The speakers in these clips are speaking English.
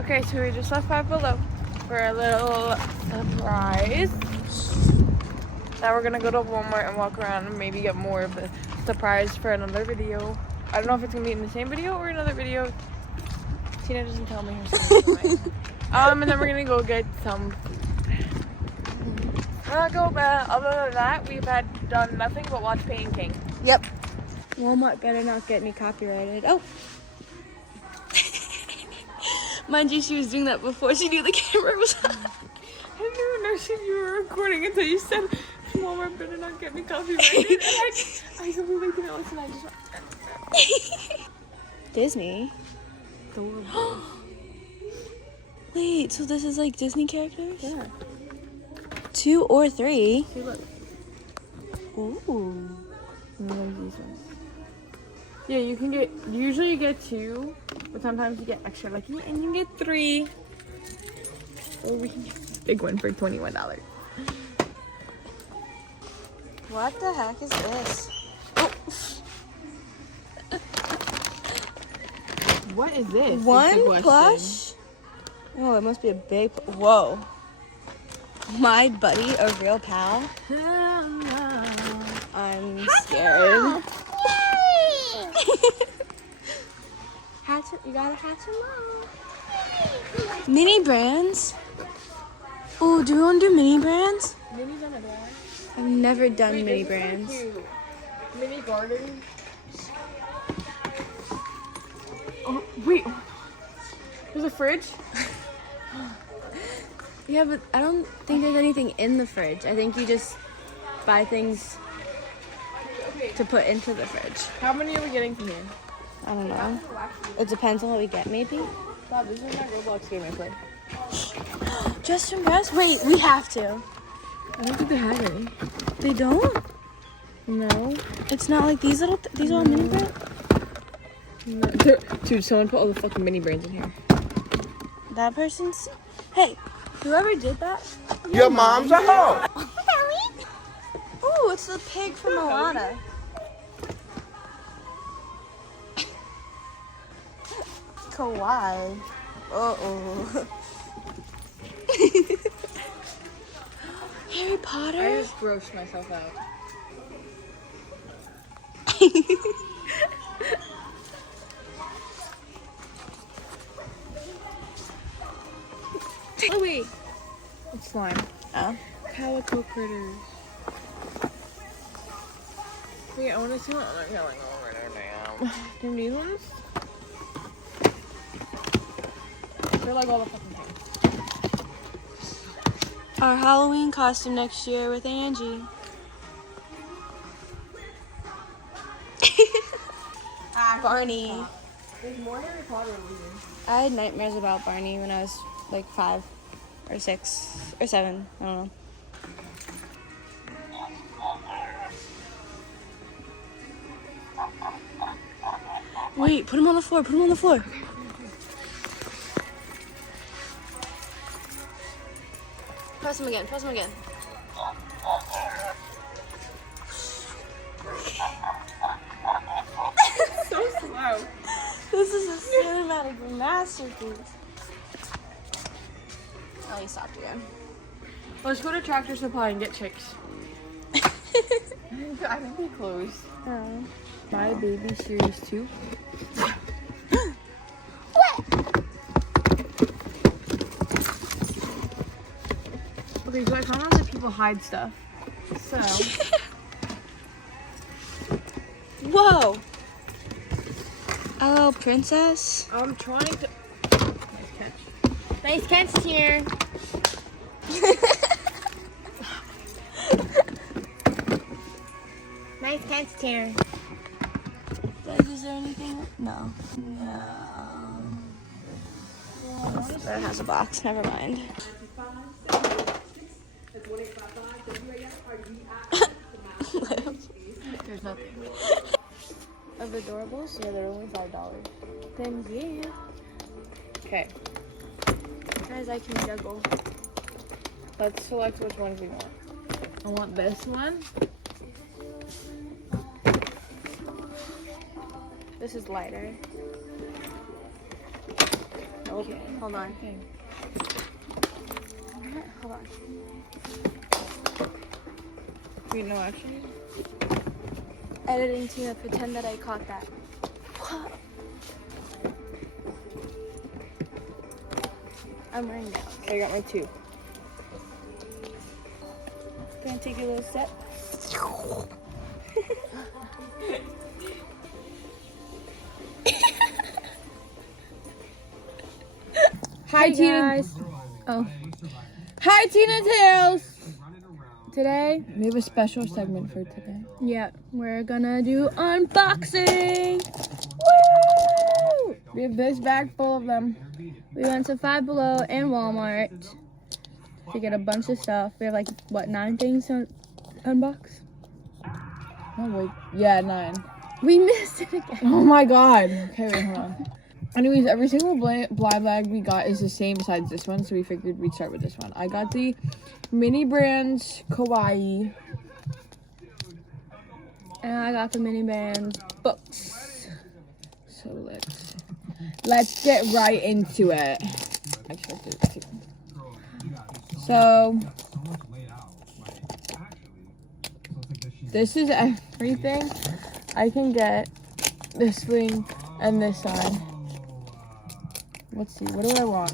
Okay, so we just left Five Below for a little surprise. Now we're gonna go to Walmart and walk around and maybe get more of the surprise for another video. I don't know if it's gonna be in the same video or another video. Tina doesn't tell me her story. And then we're gonna go get some food. Other than that, we've done nothing but watch Pain King. Yep. Walmart better not get me copyrighted. Oh. Mind you, she was doing that before she knew the camera was on. I didn't even know you were recording until you said Walmart better not get me copyrighted. And I completely didn't listen. I just Disney. Wait, so this is like Disney characters? Yeah. 2 or 3. See, look. Ooh. These ones. Yeah, you can get. Usually you get 2, but sometimes you get extra lucky and you get 3. Or we can get the big one for $21. What the heck is this? Oh. What is this? One plush? Oh, it must be a big. Whoa. My buddy, a real pal. I'm scared. You got a Hatchet. Mini brands? Oh, do we want to do mini brands? Mini brand. I've never done mini brands. Mini garden. Oh, wait. There's a fridge? Yeah, but I don't think there's anything in the fridge. I think you just buy things to put into the fridge. How many are we getting from here? I don't know. It depends on what we get, maybe. Bob, this is my Roblox game I play. Just from breast? Wait, we have to. I don't think they have any. They don't? No. It's not like these little, these are all mini brands? No. Dude, someone put all the fucking mini brands in here. That person's, hey, whoever did that. Your mom's a hoe. Ooh, it's the pig from Moana. Kawaii. Uh-oh. Harry Potter? I just grossed myself out. Oh wait, it's slime. Oh. Calico critters. Wait, I want to see what other calico critters I am. Can these ones? They're like all the fucking things. Our Halloween costume next year with Angie. Barney. There's more Harry Potter movies. I had nightmares about Barney when I was like 5 or 6 or 7. I don't know. Wait, put him on the floor. Put him on the floor. Press him again. Press him again. So slow. This is a cinematic masterpiece. Oh, he stopped again. Let's go to Tractor Supply and get chicks. I think they closed. Oh. My Baby Series 2. Okay, so I found out that people hide stuff. So. Whoa! A little princess. I'm trying to. Nice catch here. Nice catch here. Is there anything? No. No. But it has a box. Never mind. There's nothing. Of adorables? Yeah, they're only $5. Then yeah. Okay. Guys, I can juggle. Let's select which ones we want. I want this one. This is lighter. Okay, hold on. Okay. Hold on. Wait, no, actually. Editing to pretend that I caught that. What? I'm wearing that. Okay, I got my 2. Gonna take a little step. Hi, Hey Tina. guys. Oh, Hi, Tina Tails. today, We have a special segment for today. yeah, we're gonna do unboxing. Woo! We have this bag full of them. We went to Five Below and Walmart to get a bunch of stuff. We have like, what, 9 things to unbox? Oh wait, yeah, 9. We missed it again. Oh my god. Okay, wait, hold on. Anyways, every single blind bag we got is the same besides this one, so we figured we'd start with this one. I got the Mini Brands Kawaii. And I got the Mini Brands books. So let's get right into it. I expected it to. So this is everything I can get. This thing and this side. Let's see, what do I want?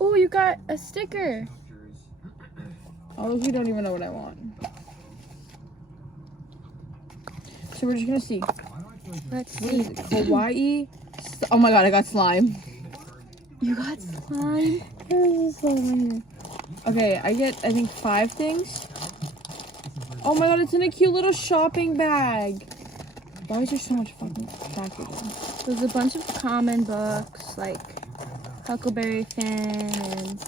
Oh, you got a sticker. Oh, you don't even know what I want. So we're just gonna see. Let's What see. is it? Hawaii. Oh my god, I got slime. You got slime? There's slime in here. Okay, I get, I think, 5 things. Oh my god, it's in a cute little shopping bag. Why is there so much fucking packaging? There's a bunch of common books like Huckleberry Finn and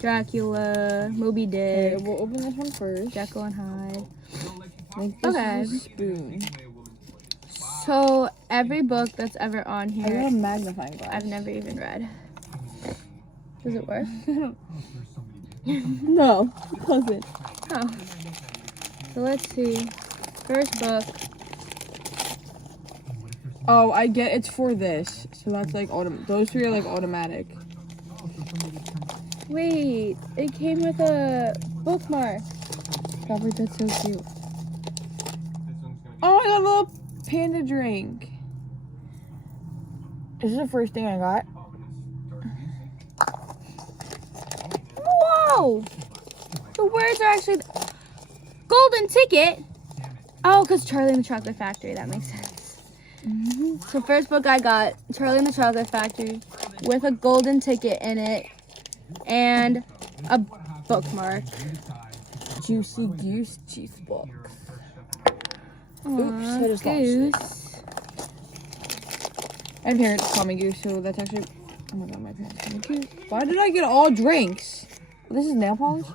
Dracula, Moby Okay, Dick, we'll open this one first. Jekyll and Hyde. I think this Okay. is a spoon. So every book that's ever on I got a here, magnifying glass. I've never even read. Does it work? No, it doesn't. Oh. So let's see. First book. Oh, I get it's for this. So that's like those 3 are like automatic. Wait, it came with a bookmark. Robert, that's so cute. Oh, I got a little panda drink. This is the first thing I got. Whoa! The words are actually golden ticket. Oh, because Charlie and the Chocolate Factory. That makes sense. So first book I got, Charlie and the Chocolate Factory, with a golden ticket in it and a bookmark. Juicy Goose cheese box. Aww, I just lost it. Goose. My parents call me Goose, so that's actually. Oh my god, my parents call me Goose. Why did I get all drinks? This is nail polish?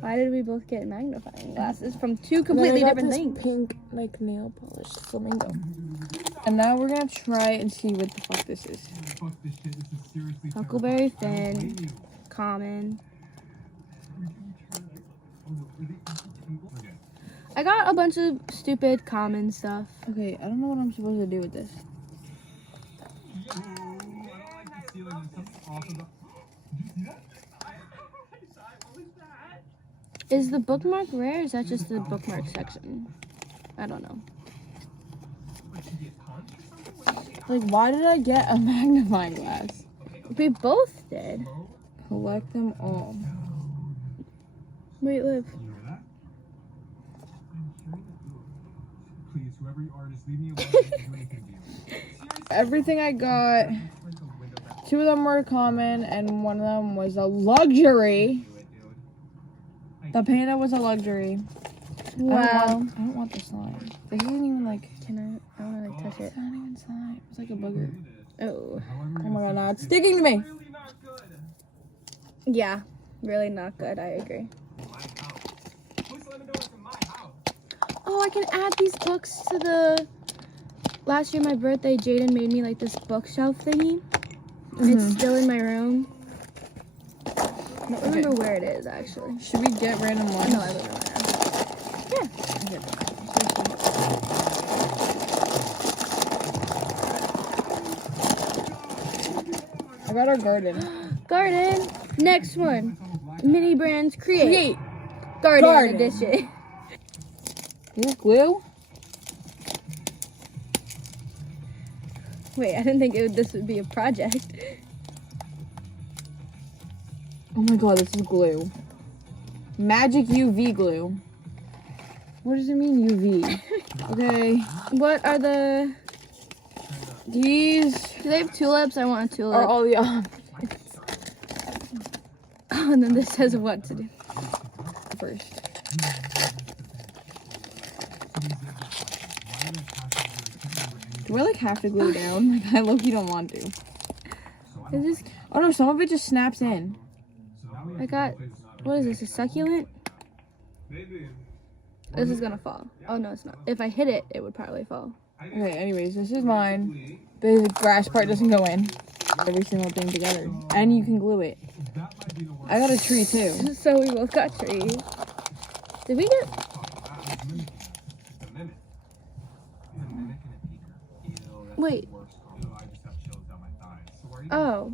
Why did we both get magnifying glasses from 2 completely different things? Pink, like nail polish flamingo. And now we're gonna try and see what the fuck this is. Huckleberry Finn, common. I got a bunch of stupid common stuff. Okay, I don't know what I'm supposed to do with this. Is the bookmark rare? Or is that just the bookmark section? I don't know. Like, why did I get a magnifying glass? We both did. Collect them all. Wait, Liv. Everything I got, 2 of them were common and 1 of them was a luxury. The panda was a luxury. Wow. I don't want the slime. This isn't even like. Can I want to like touch it. It's not even slime. It's like a booger. Oh. Oh my god, now it's sticking to me. Yeah. Really not good. I agree. Oh, I can add these books to the. Last year, my birthday, Jaden made me like this bookshelf thingy. And it's still in my room. I don't remember where it is actually. Should we get random ones? No, I don't know now. Yeah. got our garden. Garden. Next one. Mini brands create. Garden edition. Is this glue? Wait, I didn't think this would be a project. Oh my god, this is glue. Magic UV glue. What does it mean, UV? Okay. What are the... These Do they have tulips? I want a tulip. are all the Oh, and then this says what to do. first. Do I like have to glue down? Like I low-key don't want to. Is this... Oh no, some of it just snaps in. I got... What is this, a succulent? This is gonna fall. Oh no, it's not. If I hit it, it would probably fall. Okay, anyways, this is mine. The grass part doesn't go in. Every single thing together. And you can glue it. I got a tree too. So we both got trees. Did we get... Wait. Oh.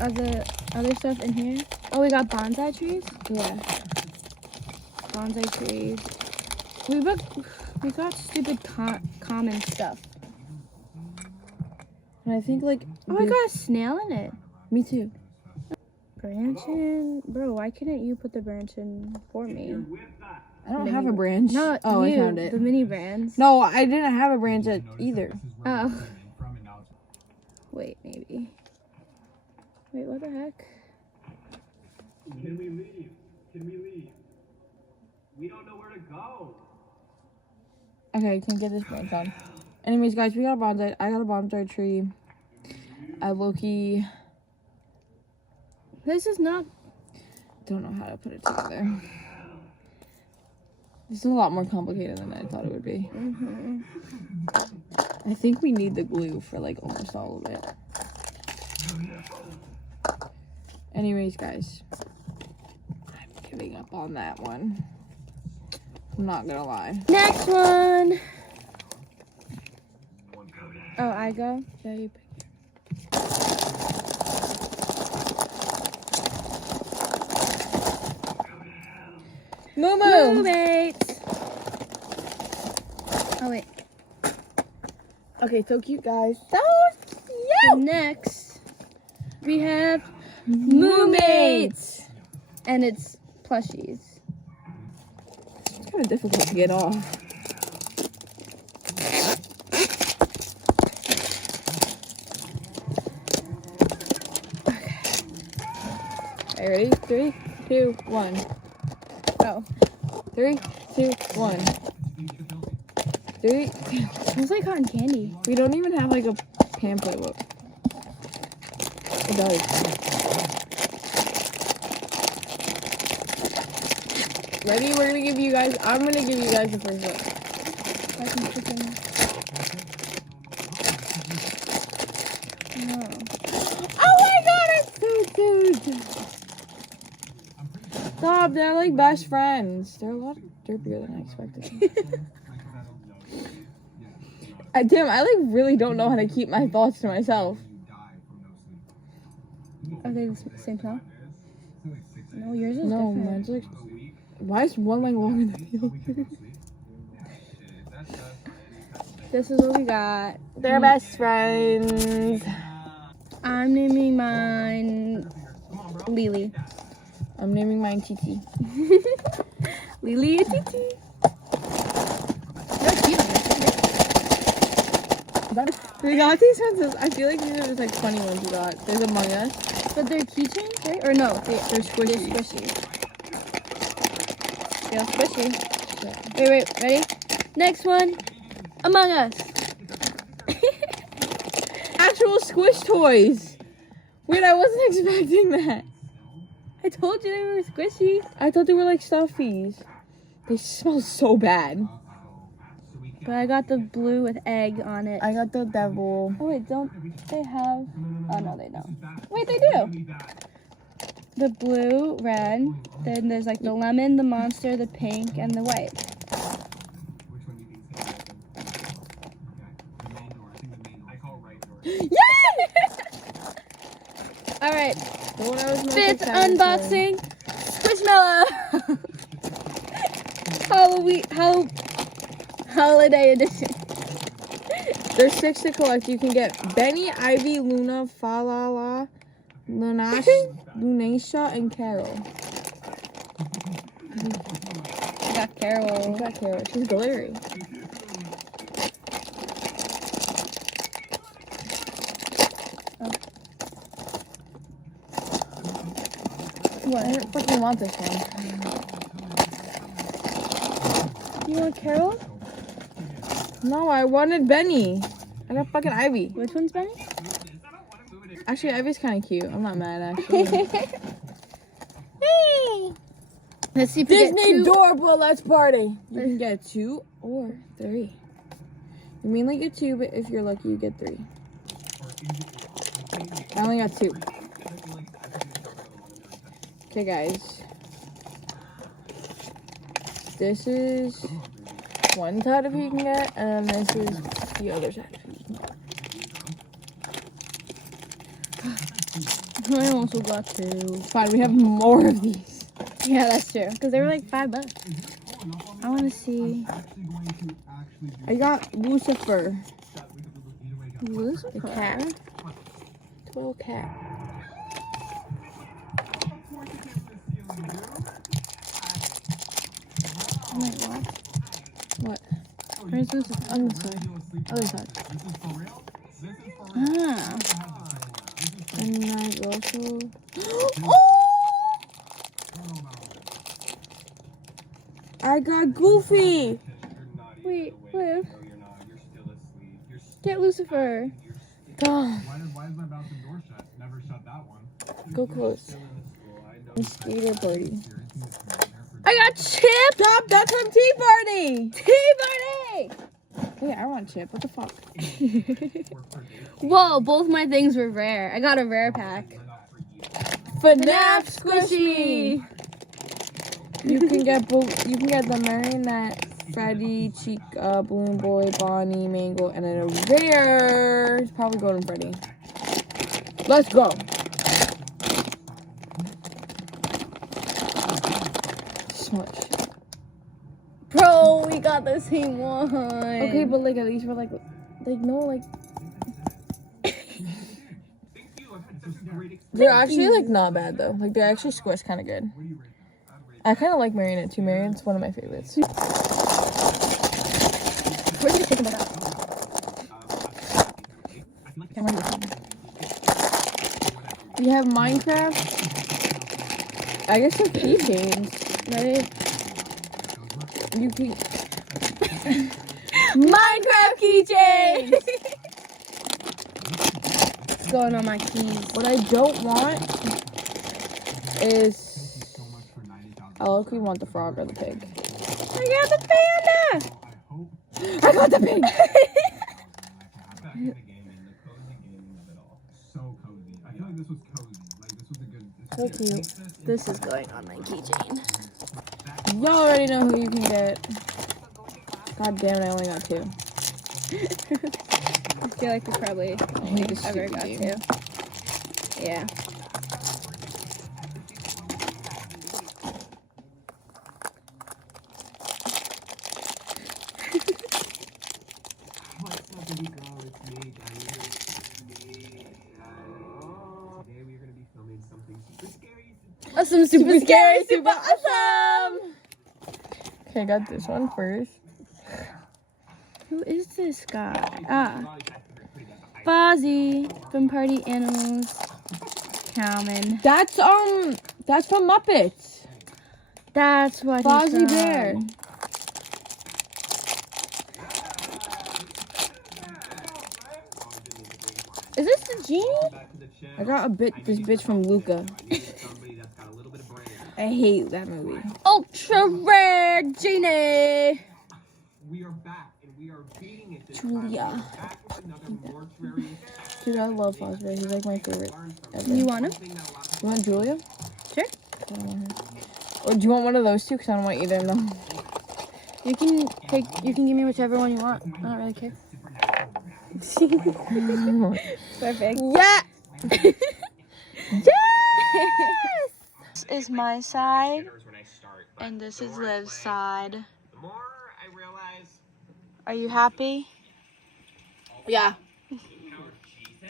Are the other stuff in here? Oh, we got bonsai trees? Yeah. Bonsai trees. We got stupid common stuff. And I think like... Oh, I got a snail in it. Me too. Branch in? Bro, why couldn't you put the branch in for me? I don't have a branch. Not oh, you, I found it. the mini brands. No, I didn't have a branch either. Oh. Wait, maybe. Wait, what the heck? Can we leave? Can we leave? We don't know where to go. Okay, can't get this branch on. Anyways, guys, we got a bonsai. I got a bonsai tree. Loki. This is not... Don't know how to put it together. This is a lot more complicated than I thought it would be. Mm-hmm. I think we need the glue for like almost all of it. Anyways, guys, I'm giving up on that one. I'm not gonna lie. Next one! Oh, I go? Yeah, you pick. Moo Mates! Oh, wait. Okay, so cute, guys. So next, we have Mates! And it's plushies. It's kind of difficult to get off. Okay, ready? 3, 2, 1. Oh. 3, 2, 1. 3. Smells like cotton candy. We don't even have like a pamphlet book. It does. Ready? We're gonna give you guys. I'm gonna give you guys the first look. I can chicken. No. Oh my god, it's so cute! Stop, they're like best friends. They're a lot derpier than I expected. Damn, I like really don't know how to keep my thoughts to myself. Are they the same smell? No, yours is No, different. mine's like. Why is one like longer than the other? This is what we got. They're best friends. I'm naming mine Lily. I'm naming mine Titi. Lily and Titi. We got these ones. I feel like these are just like funny ones we got. There's Among Us. But they're keychains, right? Or no, they're squishy. They're squishy. They're squishy. Wait, ready? Next one. Among Us. Actual squish toys. Wait, I wasn't expecting that. I told you they were squishy. I thought they were like stuffies. They smell so bad. But I got the blue with egg on it. I got the devil. Oh wait, don't they have... Oh no, they don't. Wait, they do. The blue, red, then there's like the lemon, the monster, the pink, and the white. All right, The one I was most fifth excited for. unboxing. Squishmallow. Holiday edition. There's 6 to collect. You can get Benny, Ivy, Luna, Falala, Lunash, Lunasha, and Carol. I got Carol. You got Carol. She's glittery. What? I don't fucking want this one. You want Carol? No, I wanted Benny. I got fucking Ivy. Which one's Benny? Actually, Ivy's kind of cute. I'm not mad, actually. Hey. Let's see if we get two. Doorbell, let's party. You can get 2 or 3. You mainly get 2, but if you're lucky, you get 3. I only got 2. Okay, guys. This is one side of you can get, and then this is the other side. I also got 2. It's fine, we have more of these. Yeah, that's true. Because they were like $5. I want to see. I got Lucifer, Lucifer. the cat. Little cat. Wait, what? What? Where's Lucifer? On this side. Other side. Ah. And I also. I got Goofy. Wait, Liv. Get Lucifer. Go. Why is my bathroom door shut? Never shut that one. Go close. And skater party. I got Chip. Stop! That's from Tea Party. Tea Party. Wait, I want Chip. What the fuck? Whoa, both my things were rare. I got a rare pack. FNAF Squishy. You can get both. You can get the Marionette, Freddy, Chica, Balloon Boy, Bonnie, Mango, and then a rare. It's probably Golden Freddy. Let's go. So much. Bro, we got the same one. Okay, but like at least we're like no, like they're actually like not bad though. Like they're actually squished kind of good. I kind of like Marionette too. Marionette's one of my favorites. Where's the chicken about? You have Minecraft. I guess they're keychains, right? You can Minecraft keychain. What's going on my keys? What I don't want is I low-key want the frog or the pig. I got the panda. I got the pig. So cozy. I feel like this was cozy. Like this was a good. So cute. This is going on my keychain. Y'all already know who you can get. God damn it, I only got 2. I feel like we probably Only the ever stupid got game. 2. Yeah. Today we are going to be filming something super scary. Awesome, super scary, super awesome. Okay, I got this one first. Who is this guy? Ah, Fozzie from Party Animals. Calvin. That's from Muppets. That's what he's Fozzie from. Bear. Is this the genie? I got this bitch from Luca. I hate that movie. Ultra rare genie. We are back and we are beating it this Julia. time. Back with another mortuary. Dude, I love Fozzie. He's like my favorite ever. You want him? You want Julia? Sure. I don't want her. Or do you want one of those two? Because I don't want either of them. You can take. You can give me whichever one you want. I don't really care. Perfect. Yeah! is my side, and this is Liv's side. The more I realize. Are you happy? Yeah. Do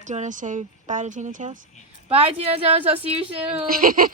you want to say bye to Tina Tails? Bye, Tina Jones. I'll see you soon.